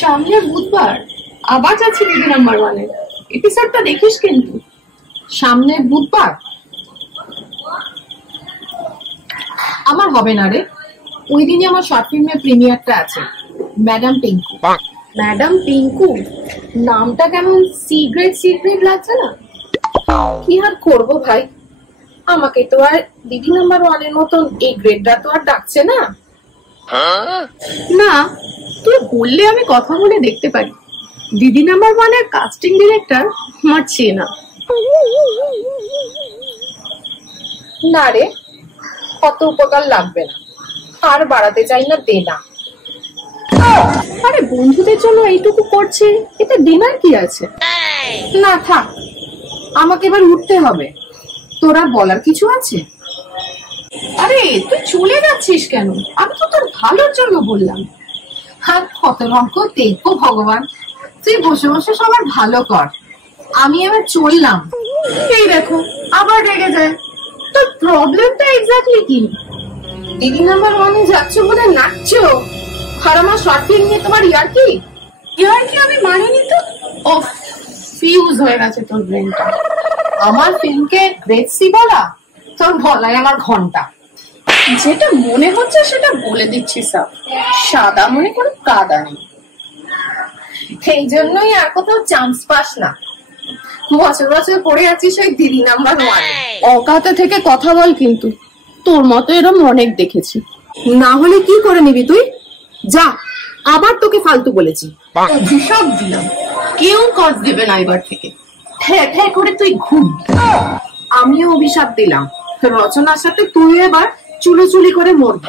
সামনে বুধবার আবার যাচ্ছি দিদি নাম্বার ওয়ানে। এপিসোডটা দেখিস কিন্তু। সামনে বুধবার আমার হবে না রে, ওই দিনই আমার শর্ট ফিল্মের প্রিমিয়ারটা আছে, ম্যাডাম পিঙ্কু। ম্যাডাম পিঙ্কু নামটা কেমন সিক্রেট সিক্রেট লাগছে না? কি আর করবো ভাই, আমাকে তো আর দিদি নাম্বার ওয়ানের মতন এই গ্রেডটা তো আর ডাকছে না। না, তুই বললে আমি কথা বলে দেখতে পারি। দিদি নাম্বার ওয়ানের কাস্টিং ডিরেক্টর আমার চেনা। না রে, কত উপকার লাগবে না, আর বাড়াতে চাই না দেনা। আরে বন্ধুদের জন্য এইটুকু করছে, এতে দেনার কি আছে? না থাক, আমাকে এবার উঠতে হবে। তোর আর বলার কিছু আছে? আরে তুই চলে যাচ্ছিস কেন? আমি তো তোর ভালোর জন্য বললাম। আর কত রকম দেখবো ভগবান, তুই বসে বসে সবার ভালো কর, আমি এবার চললাম। এই দেখো আবার রেগে যায়। তোর প্রবলেমটা এক্স্যাক্টলি কি? দিদি নাম্বার ওয়ানে যাচ্ছ বলে নাচছো, আর আমার শর্ট ফিল্ম নিয়ে তোমার ইয়ার্কি আমি মানিনি তো। ও ফিউজ হয়ে গেছে তোর ব্রেনটা। আমার ফিল্মকে গ্রেড সি বলা, তোর গলায় আমার ঘন্টা। যেটা মনে হচ্ছে সেটা বলে দিচ্ছি স্যার, সাদা মনে কোনো কাদা নেই। এই জন্যই আর কোথাও চান্স পাস না, বছর বছর পড়ে আছিস ওই দিদি নাম্বার ওয়ান। অকাতে থেকে কথা বল কিন্তু, তোর মতো এরম অনেক দেখেছি। না হলে কি করে নিবি তুই? যা, আবার তোকে ফালতু বলেছি। অভিশাপ দিলাম, কেউ কাজ দেবে না এবার থেকে। ঠ্যাঁ ঠ্যাঁ করে তুই ঘুম। আমিও অভিশাপ দিলাম, রচনার সাথে তুই এবার চুলোচুলি করে মরবি।